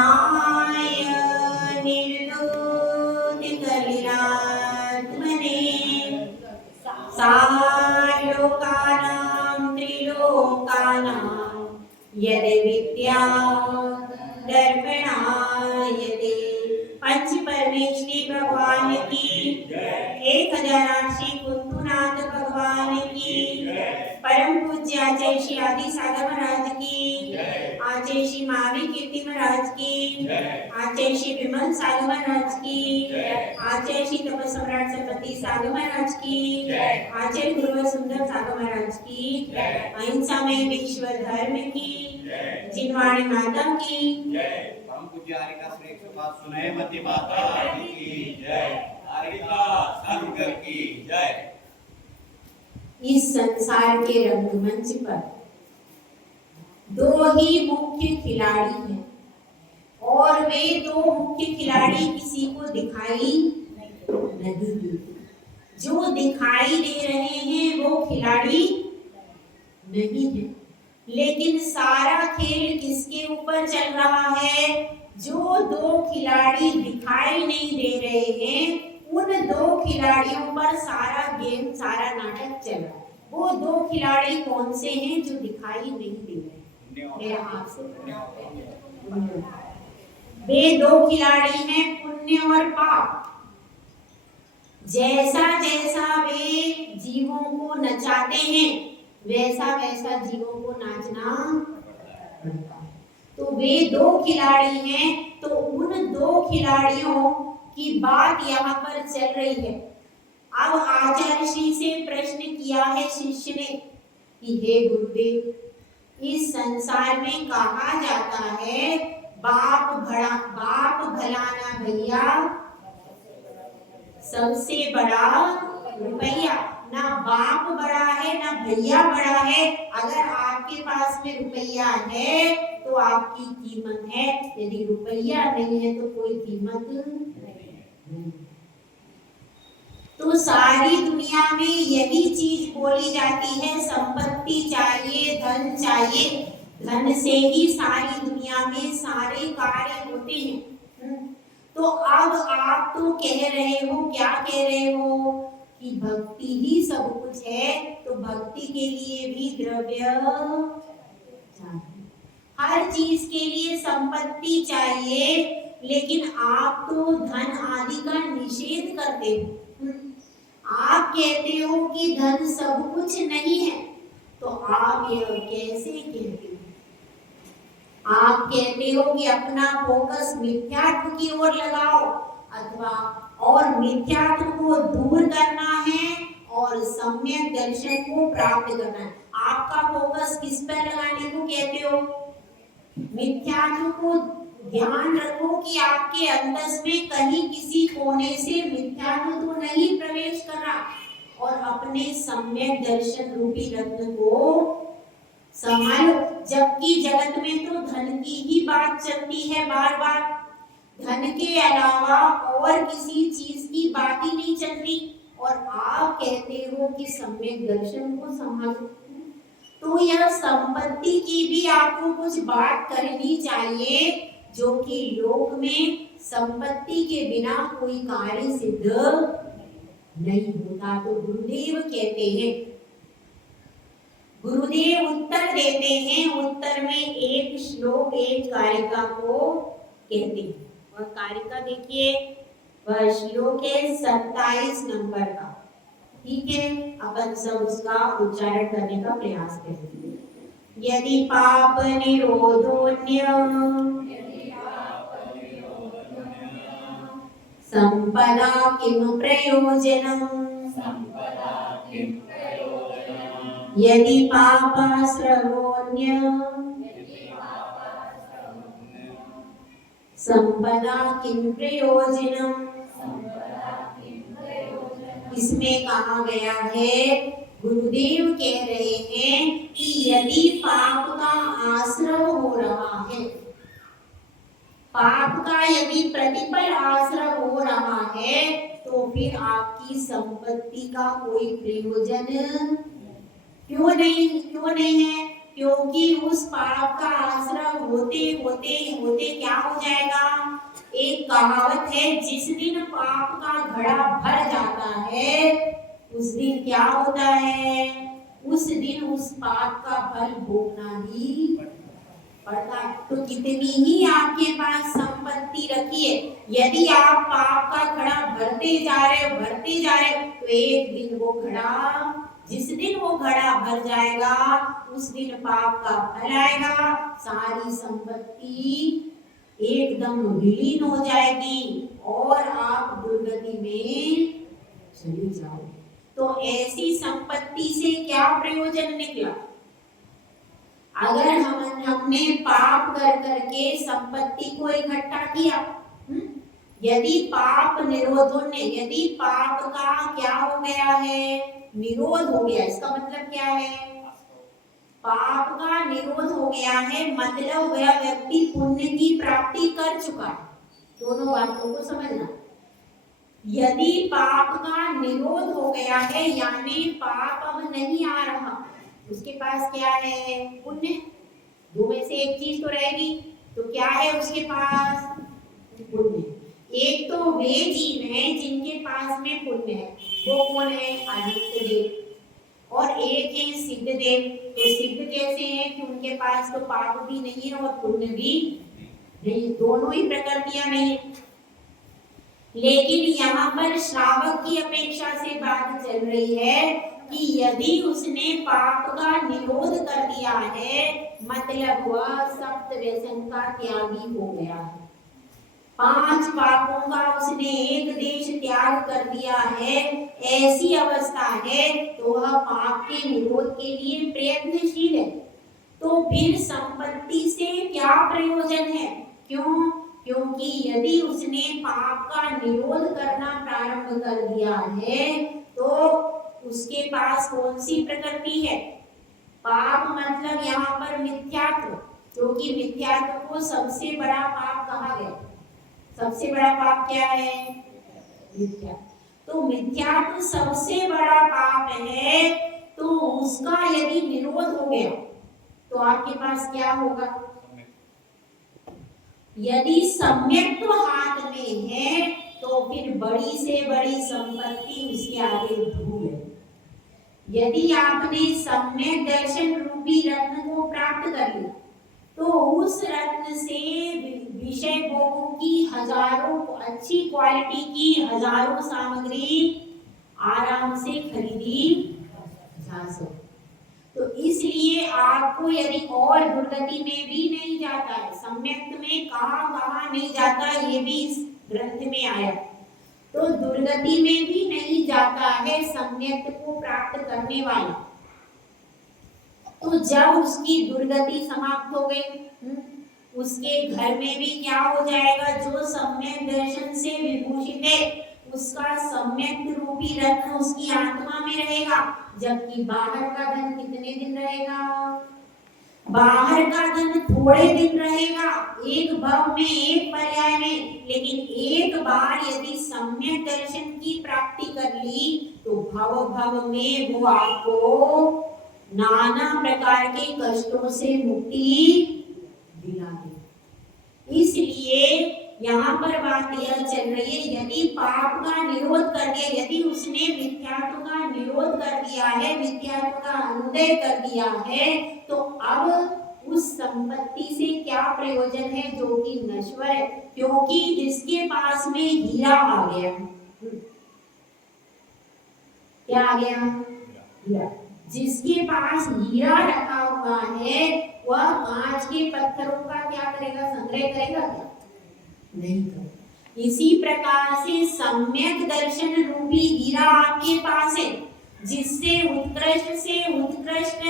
कृष्णाय निर्दोषकलिरात्मने सालोकानां त्रिलोकानां यद्विद्या दर्पणायते। पंच परमेश्वरी भगवान की 1008 श्री कुंतुनाथ भगवान की परम पूज्य आचार्य श्री आदि सागर महाराज की आचार्य श्री महावीर कीर्ति महाराज की आचार्य श्री विमल सागर महाराज की आचार्य श्री तप सम्राट सरस्वती सागर महाराज की आचार्य गुरुवर सुंदर सागर महाराज की अहिंसा में विश्व धर्म की जिनवाणी माता की परम पूज्य हरिका श्री 105 सुनय मति माता की जय। हरिका संघ की जय। इस संसार के रंगमंच पर दो ही मुख्य खिलाड़ी हैं और वे दो मुख्य खिलाड़ी किसी को दिखाई नहीं देते। जो दिखाई दे रहे हैं वो खिलाड़ी नहीं है, लेकिन सारा खेल किसके ऊपर चल रहा है? जो दो खिलाड़ी दिखाई नहीं दे रहे हैं उन दो खिलाड़ियों पर सारा गेम सारा नाटक चल रहा है। वो दो खिलाड़ी कौन से हैं जो दिखाई नहीं दे रहे? मेरा आपसे वे दो खिलाड़ी हैं पुण्य और पाप। जैसा जैसा वे जीवों को नचाते हैं वैसा वैसा जीवों को नाचना पड़ता है। तो वे दो खिलाड़ी हैं, तो उन दो खिलाड़ियों की बात यहाँ पर चल रही है। अब आचार्य श्री से प्रश्न किया है शिष्य ने कि हे गुरुदेव, इस संसार में कहा जाता है बाप भलाना भैया सबसे बड़ा रुपया। ना बाप बड़ा है ना भैया बड़ा है। अगर आपके पास में रुपया है तो आपकी कीमत है, यदि रुपया नहीं है तो कोई कीमत नहीं। तो सारी दुनिया में यही चीज बोली जाती है, संपत्ति चाहिए, धन चाहिए। धन से ही सारी दुनिया में सारे कार्य होते हैं। तो अब आप तो कह रहे हो, क्या कह रहे हो कि भक्ति ही सब कुछ है, तो भक्ति के लिए भी द्रव्य चाहिए, हर चीज के लिए संपत्ति चाहिए, लेकिन आप तो धन आदि का निषेध करते हो। आप कहते हो कि धन सब कुछ नहीं है, तो आप यह कैसे कहते हो? आप कहते हो कि अपना फोकस मिथ्यात्व की ओर लगाओ अथवा और मिथ्यात्व को दूर करना है और सम्यक दर्शन को प्राप्त करना है। आपका फोकस किस पर लगाने को कहते हो? मिथ्यात्व को ध्यान रखो कि आपके अंतस में कहीं किसी कोने से मिथ्यात्व तो नहीं प्रवेश कर रहा, और अपने सम्यक दर्शन रूपी रत्न को संभालो। जबकि जगत में तो धन की ही बात चलती है बार बार, धन के अलावा और किसी चीज की बात ही नहीं चलती, और आप कहते हो कि सम्यक दर्शन को संभालो। तो यह संपत्ति की भी आपको कुछ बात करनी चाहिए, जो कि लोक में संपत्ति के बिना कोई कार्य सिद्ध नहीं होता। तो गुरुदेव कहते हैं, गुरुदेव उत्तर देते हैं। उत्तर में एक श्लोक एक कारिका को कहते हैं। वह कारिका देखिए, वह श्लोक है 27 नंबर का। ठीक है, अपन सब उसका उच्चारण करने का प्रयास करेंगे। यदि पाप निरोधोन्य संपदा किम प्रयोजनम् यदि पापाश्रवोऽन्य संपदा किम प्रयोजनम्। इसमें कहा गया है, गुरुदेव कह रहे हैं कि यदि पाप का आश्रव हो रहा है, पाप का यदि प्रतिपल आश्रय हो रहा है, तो फिर आपकी संपत्ति का कोई प्रयोजन क्यों नहीं है? क्योंकि उस पाप का आश्रय होते होते होते क्या हो जाएगा। एक कहावत है, जिस दिन पाप का घड़ा भर जाता है उस दिन क्या होता है, उस दिन उस पाप का फल भोगना ही पड़ता है। तो कितनी ही आपके पास संपत्ति रखिए, यदि आप पाप का घड़ा भरते जा रहे हो तो एक दिन वो घड़ा, जिस दिन वो घड़ा भर जाएगा उस दिन पाप का फल आएगा, सारी संपत्ति एकदम विलीन हो जाएगी और आप दुर्गति में चले जाओगे। तो ऐसी संपत्ति से क्या प्रयोजन निकला। अगर हमने पाप कर करके संपत्ति को इकट्ठा किया, यदि पाप निरोधोन्य, यदि पाप का क्या हो गया है, निरोध हो गया, इसका मतलब क्या है, पाप का निरोध हो गया है, मतलब वह व्यक्ति पुण्य की प्राप्ति कर चुका है। दोनों बातों को समझना। यदि पाप का निरोध हो गया है यानी पाप अब नहीं आ रहा, उसके पास क्या है, पुण्य। दो में से एक चीज तो रहेगी, तो क्या है उसके पास, पुण्य। एक तो वे जीव हैं जिनके पास में पुण्य है, वो कौन है, आदित्य देव, और एक है सिद्ध देव। तो सिद्ध कैसे हैं कि उनके पास तो पाप भी नहीं है और पुण्य भी नहीं, दोनों ही प्रकृतियां नहीं। लेकिन यहाँ पर श्रावक की अपेक्षा से बात चल रही है कि यदि उसने पाप का निरोध कर दिया है, मतलब वह सप्त व्यसन का त्यागी हो गया है, 5 पापों का उसने एक देश त्याग कर दिया है, ऐसी अवस्था है तो वह पाप के निरोध के लिए प्रयत्नशील है। तो फिर संपत्ति से क्या प्रयोजन है, क्यों, क्योंकि यदि उसने पाप का निरोध करना प्रारंभ कर दिया है तो उसके पास कौन सी प्रकृति है, पाप मतलब यहाँ पर मिथ्यात्व, क्योंकि मिथ्यात्व को सबसे बड़ा पाप कहा गया। सबसे बड़ा पाप क्या है, मिथ्या। तो मिथ्यात्व सबसे बड़ा पाप है, तो उसका यदि निरोध हो गया तो आपके पास क्या होगा, यदि सम्यक्त्व हाथ में है तो फिर बड़ी से बड़ी संपत्ति उसके आगे धूल है। यदि आपने सम्यक दर्शन रूपी रत्न को प्राप्त कर लिया तो उस रत्न से विषय भोगों की हजारों अच्छी क्वालिटी की हजारों सामग्री आराम से खरीदी जा सकती। तो इसलिए आपको यदि और दुर्गति में भी नहीं जाता है, सम्यक्त में कहाँ नहीं जाता, ये भी इस ग्रंथ में आया, तो दुर्गति में भी नहीं जाता है सम्यक्त को प्राप्त करने वाला। तो जब उसकी दुर्गति समाप्त हो गई, उसके घर में भी क्या हो जाएगा, जो सम्यक दर्शन से विभूषित है उसका सम्यक रूपी रत्न उसकी आत्मा में रहेगा, जबकि बाहर का धन कितने दिन रहेगा, बाहर का धन थोड़े दिन रहेगा, एक भव में एक पर्याय में। लेकिन एक बार यदि सम्यक दर्शन की प्राप्ति कर ली तो भव भव में वो आपको नाना प्रकार के कष्टों से मुक्ति दिला दे। इसलिए यहाँ पर बात यह चल रही है, यदि पाप का निरोध कर दिया, यदि उसने मिथ्यात्व का निरोध कर दिया है, मिथ्यात्व का अनुदय कर दिया है, तो अब उस संपत्ति से क्या प्रयोजन है जो कि नश्वर है, क्योंकि जिसके पास में हीरा आ गया, क्या आ गया, हीरा, जिसके पास हीरा रखा हुआ है वह कांच के पत्थरों का क्या करेगा, संग्रह करेगा क्या, नहीं कर। इसी प्रकार से सम्यक दर्शन रूपी हीरा आपके पास है, जिससे उत्कृष्ट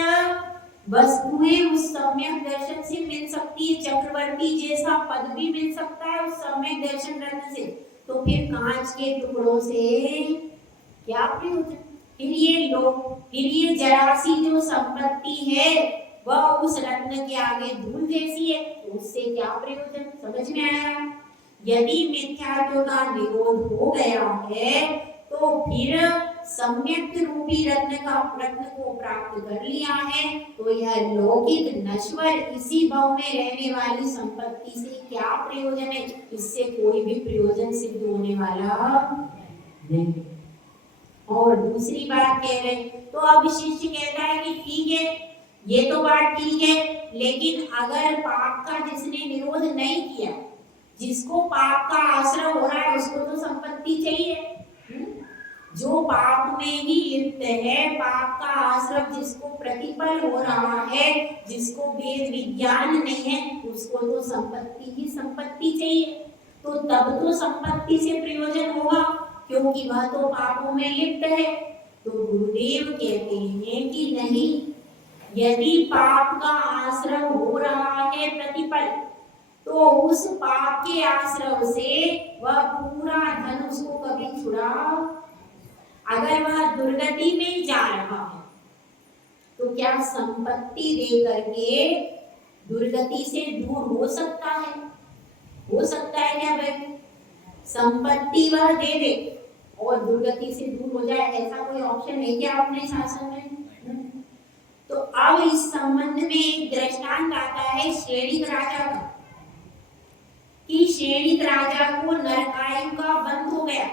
वस्तुएं उस सम्यक दर्शन से मिल सकती है, चक्रवर्ती जैसा पद भी मिल सकता है उस सम्यक दर्शन रत्न से। तो फिर कांच के टुकड़ों से क्या प्रयोजन, फिर ये जरा सी जो संपत्ति है वह उस रत्न के आगे धूल जैसी है, तो उससे क्या प्रयोजन, समझ में आया। यदि मिथ्यात्व का निरोध हो गया है तो फिर सम्यक रूपी रत्न को प्राप्त कर लिया है, तो यह लौकिक नश्वर इसी भाव में रहने वाली संपत्ति से क्या प्रयोजन है? इससे कोई भी प्रयोजन सिद्ध होने वाला नहीं। और दूसरी बात कह रहे, तो अब शिष्य कहता है कि ठीक है, ये तो बात ठीक है, लेकिन अगर पाप का जिसने निरोध नहीं किया, जिसको पाप का आश्रय हो रहा है, उसको तो संपत्ति चाहिए। जो पाप में ही लिप्त है, पाप का आश्रय जिसको प्रतिपल हो रहा है, जिसको वेद विज्ञान नहीं है, उसको तो संपत्ति ही संपत्ति चाहिए। तो तब तो संपत्ति से प्रयोजन होगा, क्योंकि वह तो पापों में लिप्त है। तो गुरुदेव कहते हैं कि नहीं, यदि पाप का आश्रय हो रहा है प्रतिपल, तो उस पाप के आश्रय से वह पूरा धन उसको कभी छुड़ा, अगर वह दुर्गति में जा रहा है तो क्या संपत्ति दे करके दुर्गति से दूर हो सकता है? हो सकता है क्या भाई? संपत्ति वह दे दे और दुर्गति से दूर हो जाए, ऐसा कोई ऑप्शन है क्या अपने शासन में? तो अब इस संबंध में एक दृष्टांत आता है श्रेणिक राजा का, कि श्रेणिक राजा को नरकायु का बंध हो गया।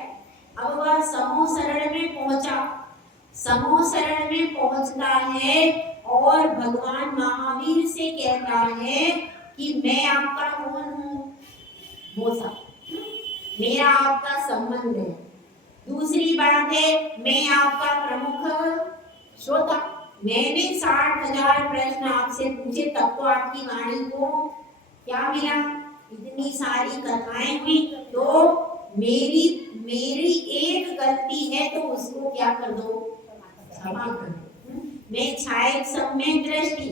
अब वह समोसरण में पहुंचा, समोसरण में पहुंचता है और भगवान महावीर से कहता है कि मैं आपका कौन हूँ? मोसा, मेरा आपका संबंध है। दूसरी बात है, मैं आपका प्रमुख श्रोता, मैंने 60,000 प्रश्न आपसे पूछे, तब तो आपकी वाणी को क्या मिला? इतनी सारी कथाएं हुई, तो मेरी एक गलती है तो उसको क्या कर दो? क्षमा कर दो। मैं छायक सम्यक दृष्टि,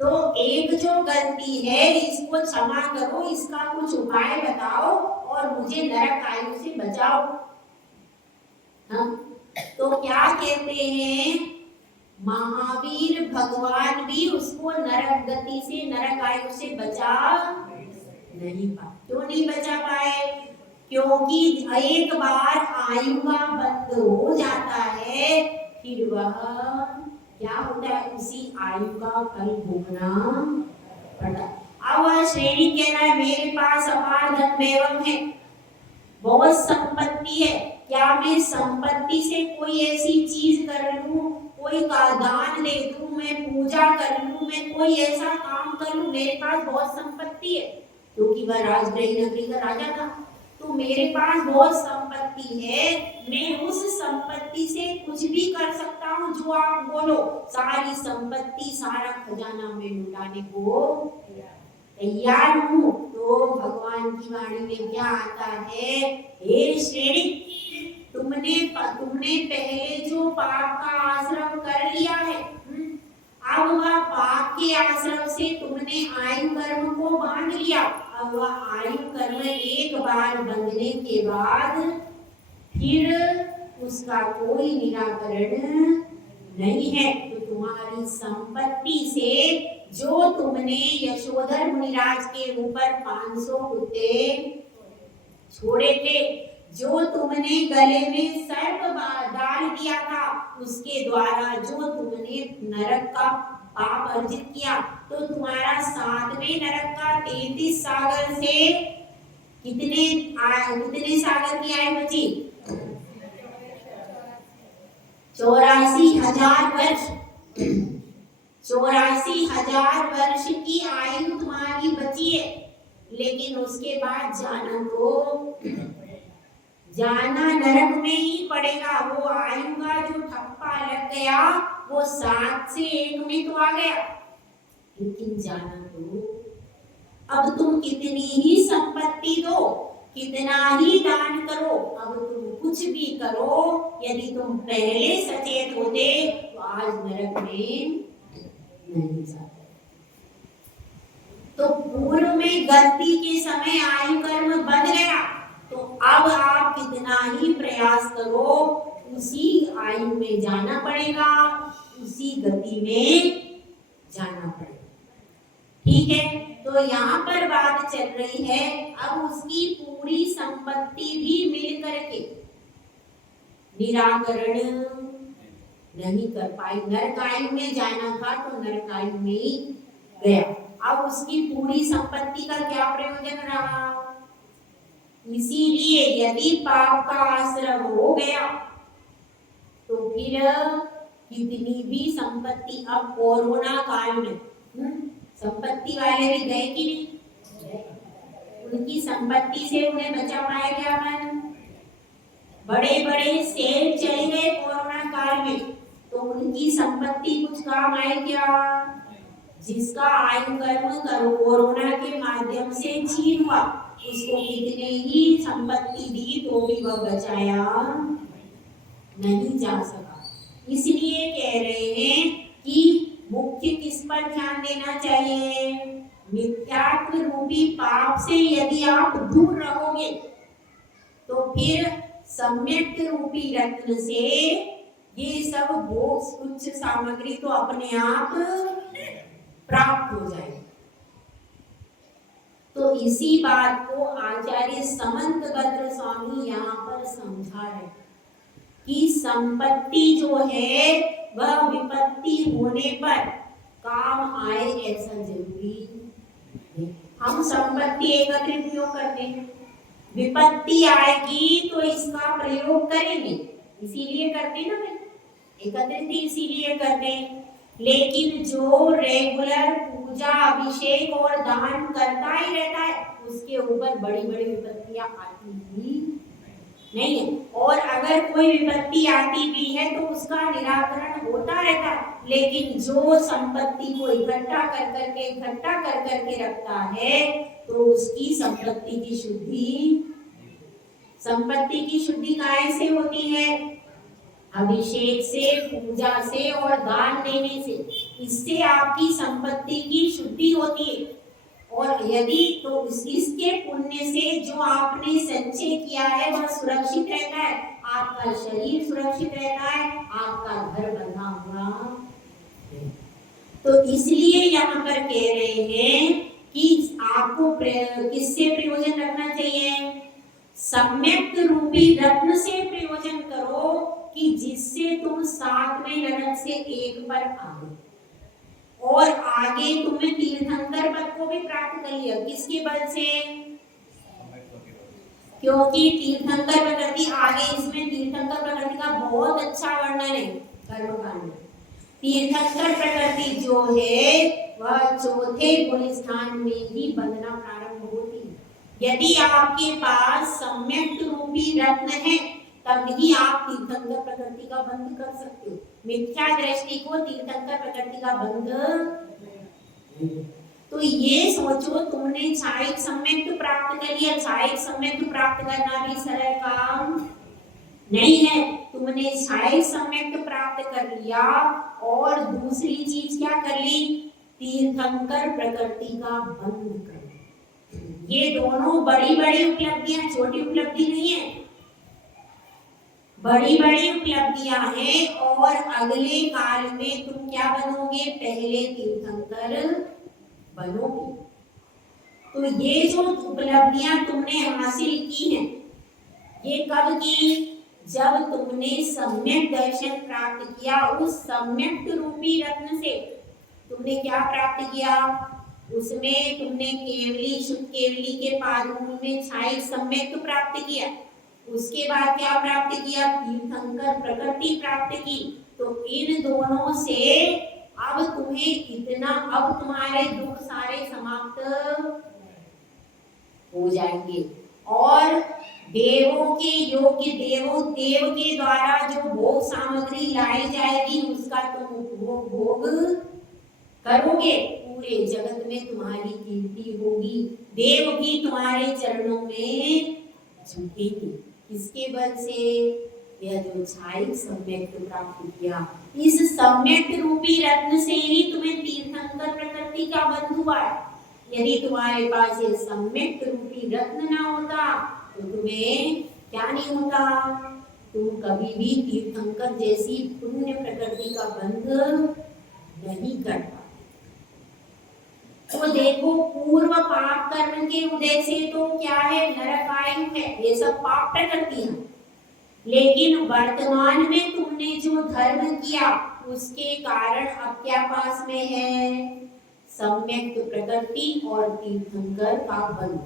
तो एक जो गलती है इसको क्षमा करो, इसका कुछ उपाय बताओ और मुझे नरक आयु से बचाओ। हाँ? तो क्या कहते हैं, महावीर भगवान भी उसको नरक गति से, नरक आयु से बचा नहीं पाए। क्यों नहीं बचा पाए? क्योंकि एक बार आयु का बंध हो जाता है, फिर वह क्या होता है, उसी आयु का फल भोगना पड़ता। अब वह श्रेणी कह रहा है मेरे पास अपार धन एवं है, बहुत संपत्ति है, क्या मैं संपत्ति से कोई ऐसी चीज कर लूं, कोई का दान दे दूं, मैं पूजा कर लूं, मैं कोई ऐसा काम कर लूं, मेरे पास बहुत संपत्ति है, क्योंकि वह राजगृह नगरी का राजा था। तो मेरे पास बहुत संपत्ति है, मैं उस संपत्ति से कुछ भी कर सकता हूँ, जो आप बोलो, सारी संपत्ति, सारा खजाना में लुटाने को तैयार हूँ। तो भगवान की वाणी में क्या आता है, हे श्रेणी, तुमने पहले जो पाप का आश्रम कर लिया है, अब वह पाप के आश्रम से तुमने आयु कर्म को बांध लिया। अब वह आयु कर्म एक बार बंधने के बाद फिर उसका कोई निराकरण नहीं है। तो तुम्हारी संपत्ति से जो तुमने यशोधर मुनिराज के ऊपर 500 कुत्ते छोड़े थे, जो तुमने गले में सर्प डाल दिया था, उसके द्वारा जो तुमने नरक का पाप अर्जित किया, तो तुम्हारा 7वें नरक का 33 सागर से कितने सागर की आयु बची? 84,000 वर्ष। 84,000 वर्ष की आयु तुम्हारी बची है, लेकिन उसके बाद जाना नरक में ही पड़ेगा। वो आयु का जो ठप्पा लग गया, वो 7 से 1 में तो आ गया, लेकिन जाना तो, अब तुम कितनी ही संपत्ति दो, कितना ही दान करो, अब तुम कुछ भी करो, यदि तुम पहले सचेत होते तो आज नरक में नहीं जाते। तो पूर्व में गलती के समय आयु कर्म बंध गया, तो अब आप कितना ही प्रयास करो, उसी आयु में जाना पड़ेगा, उसी गति में जाना पड़ेगा। ठीक है, तो यहाँ पर बात चल रही है, अब उसकी पूरी संपत्ति भी मिल करके निराकरण नहीं कर पाई। नरकायु में जाना था तो नरकायु में ही गया। अब उसकी पूरी संपत्ति का क्या प्रयोजन रहा? इसीलिए यदि पाप का आश्रय हो गया तो फिर कितनी भी संपत्ति, अब कोरोना काल में संपत्ति वाले भी गए कि नहीं? उनकी संपत्ति से उन्हें बचा पाया क्या अपन? बड़े बड़े सेठ चले गए कोरोना काल में, तो उनकी संपत्ति कुछ काम आई क्या? जिसका आयु कर्म कोरोना के माध्यम से छीन हुआ, उसको कितने ही संपत्ति दी तो भी वह बचाया नहीं जा सका। इसलिए कह रहे हैं कि मुख्य किस पर ध्यान देना चाहिए? मिथ्यात्व रूपी पाप से यदि आप दूर रहोगे तो फिर सम्यक रूपी रत्न से ये सब भोग उच्च सामग्री तो अपने आप प्राप्त हो जाएगी। तो इसी बात को आचार्य समंतभद्र स्वामी यहाँ पर समझा रहे कि संपत्ति जो है वह विपत्ति होने पर काम आए ऐसा जरूरी नहीं। हम संपत्ति एकत्रित क्यों करते हैं? विपत्ति आएगी तो इसका प्रयोग करेंगे, इसीलिए करते हैं ना भाई, एकत्रित इसीलिए करते हैं। लेकिन जो रेगुलर पूजा अभिषेक और दान करता ही रहता है उसके ऊपर बड़ी बड़ी विपत्तियां आती ही नहीं है। और अगर कोई विपत्ति आती भी है तो उसका निराकरण होता रहता है। लेकिन जो संपत्ति को इकट्ठा कर करके रखता है तो उसकी संपत्ति की शुद्धि काहे से होती है? अभिषेक से, पूजा से और दान देने से। इससे आपकी संपत्ति की शुद्धि होती है। और यदि तो इसके पुण्य से जो आपने संचय किया है वह सुरक्षित रहता है, आपका शरीर सुरक्षित रहता है, आपका घर बना हुआ। तो इसलिए यहाँ पर कह रहे हैं कि आपको किससे प्रयोजन रखना चाहिए? सम्यक रूपी रत्न से प्रयोजन करो कि जिससे तुम 7वें नरक से 1 पर आओ और आगे तुमने तीर्थंकर पद को भी प्राप्त कर लिया। किसके बल से? क्योंकि तीर्थंकर प्रकृति आगे, इसमें तीर्थंकर प्रकृति का बहुत अच्छा वर्णन है कर्मकांड में। तीर्थंकर प्रकृति जो है वह 4थे गुण स्थान में ही बंधना प्रारंभ होती है। यदि आपके पास सम्यक रूपी रत्न है तब ही आप तीर्थंकर प्रकृति का बंध कर सकते हो। मिथ्या दृष्टि को तीर्थंकर प्रकृति का बंध। तो ये सोचो, तुमने छायिक सम्यक प्राप्त कर लिया। छायिक सम्यक प्राप्त करना भी सरल काम नहीं है। तुमने छायिक सम्यक प्राप्त कर लिया और दूसरी चीज क्या कर ली? तीर्थंकर प्रकृति का बंध कर। ये दोनों बड़ी बड़ी उपलब्धियां, छोटी उपलब्धि नहीं है, बड़ी बड़ी उपलब्धियां हैं। और अगले काल में तुम क्या बनोगे? पहले तीर्थंकर बनोगे। तो ये जो उपलब्धियां तुमने हासिल की हैं, ये कब की? जब तुमने सम्यक दर्शन प्राप्त किया। उस सम्यक रूपी रत्न से तुमने क्या प्राप्त किया? उसमें तुमने केवली, शुद्ध केवली के पादुक में छायिक सम्यक प्राप्त किया। उसके बाद क्या प्राप्त किया? तीर्थंकर प्रकृति प्राप्त की। तो इन दोनों से अब तुम्हें इतना, अब तुम्हारे दुख सारे समाप्त हो जाएंगे। और देवों के योग्य, देव के द्वारा जो भोग सामग्री लाई जाएगी उसका तुम भोग करोगे। पूरे जगत में तुम्हारी कीर्ति होगी। देव भी तुम्हारे चरणों में झुकेगी। किसके बल से? यह जो छायिक सम्यक प्राप्त किया, इस सम्यक रूपी रत्न से ही तुम्हें तीर्थंकर प्रकृति का बंध हुआ। यदि तुम्हारे पास ये सम्यक रूपी रत्न ना होता तो तुम्हें क्या नहीं होता? तुम कभी भी तीर्थंकर जैसी पुण्य प्रकृति का बंध नहीं कर पाते। तो देखो, पूर्व पाप कर्म के उदय से तो क्या है? नरक आयु है। ये सब पाप प्रकृति है। लेकिन वर्तमान में तुमने जो धर्म किया उसके कारण अब क्या पास में है? सम्यक प्रकृति और तीर्थंकर का बंध।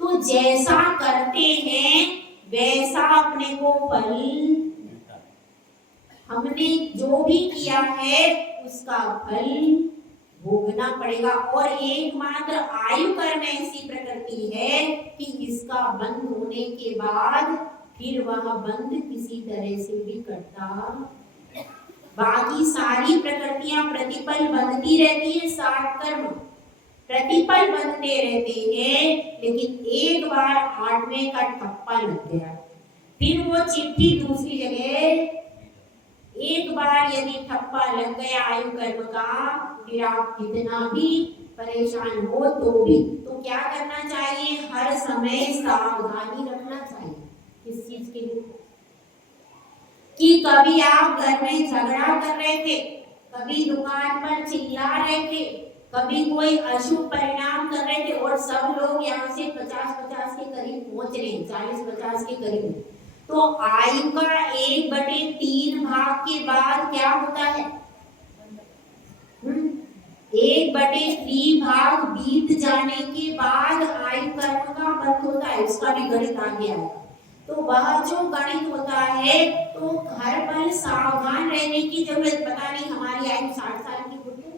तो जैसा करते हैं वैसा अपने को फल, हमने जो भी किया है उसका फल भोगना पड़ेगा। और एकमात्र आयु कर्म ऐसी प्रकृति है कि इसका बंध होने के बाद फिर वह बंध किसी तरह से भी करता। बाकी सारी प्रकृतियां प्रतिपल बंधती रहती है, सात कर्म प्रतिपल बंधते रहते हैं, लेकिन एक बार 8वें का ठप्पा लग गया, फिर वो चिट्ठी दूसरी जगह। एक बार यदि ठप्पा लग गया आयु कर्म का, फिर आप कितना भी परेशान हो तो भी तो क्या करना चाहिए? हर समय सावधानी रखना चाहिए। किस चीज के लिए? कि कभी आप घर में झगड़ा कर रहे थे, कभी दुकान पर चिल्ला रहे थे, कभी कोई अशुभ परिणाम कर रहे थे और सब लोग यहाँ से 50-50 के करीब पहुंच रहे हैं, 40-50 के करीब। तो आयु का 1/3 भाग के बाद क्या होता है? 1/3 भाग बीत जाने के बाद आयु कर्म का बंध होता है, उसका भी गणित आ गया है। तो वह जो गणित होता है, तो घर पर सावधान रहने की जरूरत। पता नहीं हमारी आयु 60 साल की हो तो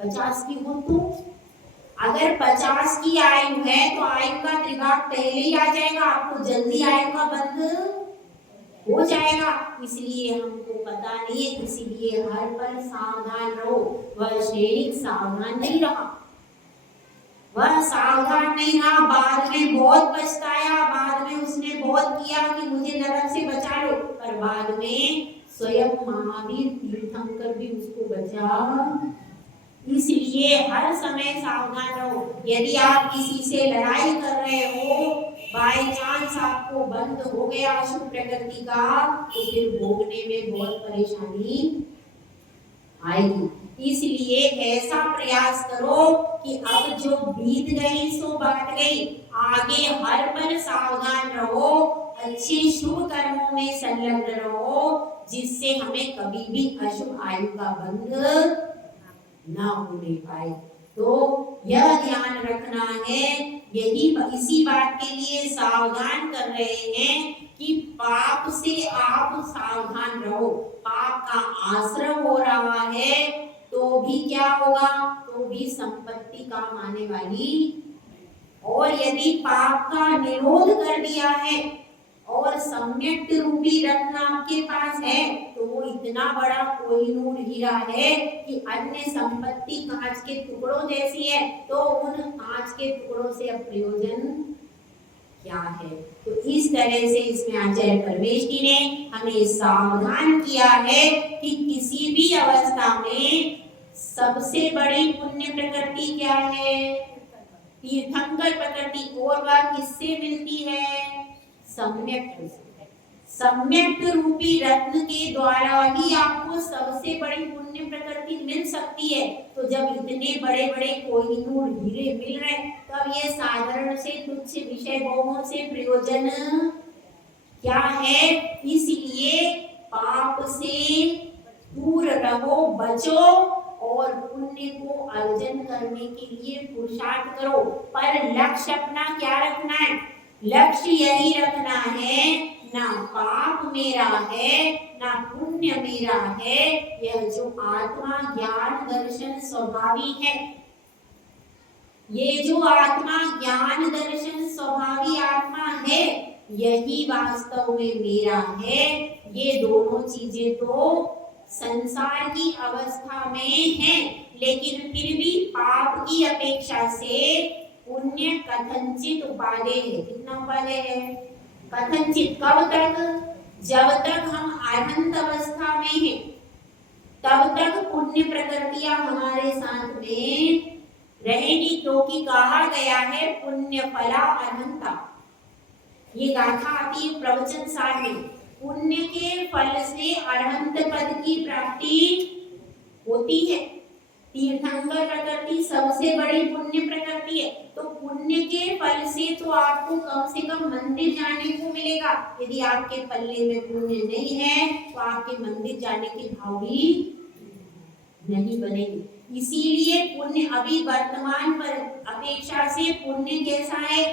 50 की हो, तो अगर 50 की आयु है तो आयु का त्रिभाग पहले ही आ जाएगा, आपको जल्दी आयु का बंध हो जाएगा। इसलिए हमको पता नहीं है, इसीलिए हर पल सावधान रहो। वह शरीर सावधान नहीं रहा, वह सावधान नहीं रहा, बाद में बहुत पछताया, बाद में उसने बहुत किया कि मुझे नरक से बचा लो, पर बाद में स्वयं महावीर तीर्थंकर भी उसको बचा। इसलिए हर समय सावधान रहो। यदि आप किसी से लड़ाई कर रहे हो, बाई चांस आपको बंध हो गया अशुभ प्रकृति का, तो फिर भोगने में बहुत परेशानी आएगी। इसलिए ऐसा प्रयास करो कि अब जो बीत गई सो बात गई, आगे हर पल सावधान रहो, अच्छे शुभ कर्मों में संलग्न रहो, जिससे हमें कभी भी अशुभ आयु का बंध ना होने पाए। तो यह ध्यान रखना है। यही इसी बात के लिए सावधान कर रहे हैं कि पाप से आप सावधान रहो। पाप का आश्रय हो रहा है तो भी क्या होगा? तो भी संपत्ति काम आने वाली। और यदि पाप का निरोध कर दिया है और सम्यक रूपी रत्न आपके पास है, तो वो इतना बड़ा कोहिनूर हीरा है कि अन्य संपत्ति कांच के टुकड़ों जैसी है, तो उन कांच के टुकड़ों से अब प्रयोजन क्या है? तो इस तरह से इसमें आचार्य परमेश जी ने हमें सावधान किया है कि किसी भी अवस्था में सबसे बड़ी पुण्य प्रकृति क्या है? तीर्थंकर प्रकृति। और वह किससे मिलती है? सम्यक सम्यक रूपी रत्न के द्वारा ही आपको सबसे बड़ी पुण्य प्रकृति मिल सकती है। तो जब इतने बड़े बड़े कोहिनूर हीरे मिल रहे, तब ये साधारण से तुच्छ विषय भोगों से प्रयोजन क्या है? इसलिए पाप से दूर रहो, बचो और पुण्य को अर्जन करने के लिए पुरुषार्थ करो। पर लक्ष्य अपना क्या रखना है? लक्ष्य यही रखना है, ना पाप मेरा है ना पुण्य मेरा है। यह जो आत्मा ज्ञान दर्शन स्वभावी है, ये जो आत्मा ज्ञान दर्शन स्वभावी आत्मा है, यही वास्तव में मेरा है। ये दोनों चीजें तो संसार की अवस्था में हैं, लेकिन फिर भी पाप की अपेक्षा से पुण्य कथनचित उपादेय है। कितना उपादेय है? कथनचित। कब तक? जब तक हम अनंत अवस्था में हैं, तब तक पुण्य प्रकृतियां हमारे साथ में रहेगी, क्योंकि कहा गया है पुण्य फला अनंता। ये गाथा आती है प्रवचन सार में। पुण्य के फल से अनंत पद की प्राप्ति होती है। तीर्थंकर प्रकृति सबसे बड़ी पुण्य प्रकृति है। तो पुण्य के फल से तो आपको कम से कम मंदिर जाने को मिलेगा। यदि आपके पल्ले में पुण्य नहीं है तो आपके मंदिर जाने के भाव भी नहीं बनेंगे। इसीलिए पुण्य अभी वर्तमान पर अपेक्षा से पुण्य कैसा है,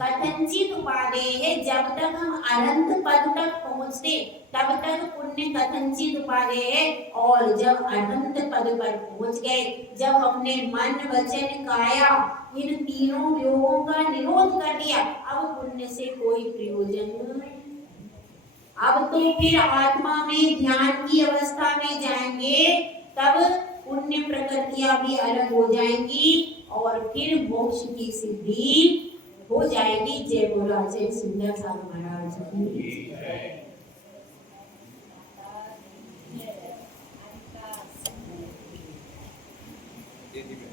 कथनचित उपादेय है। जब तक हम अनंत पद तक पहुँचते तब तक पुण्य कथनचित उपादेय है, और जब अनंत पद पर पहुँच गए, जब हमने मन वचन काया इन तीनों योगों का निरोध कर दिया, अब पुण्य से कोई प्रयोजन। अब तो फिर आत्मा में ध्यान की अवस्था में जाएंगे, तब पुण्य प्रकृतियां भी अलग हो जाएंगी और फिर मोक्ष की सिद्धि हो जाएगी। जय बोला जय सुंदर साधु महाराज की। जय।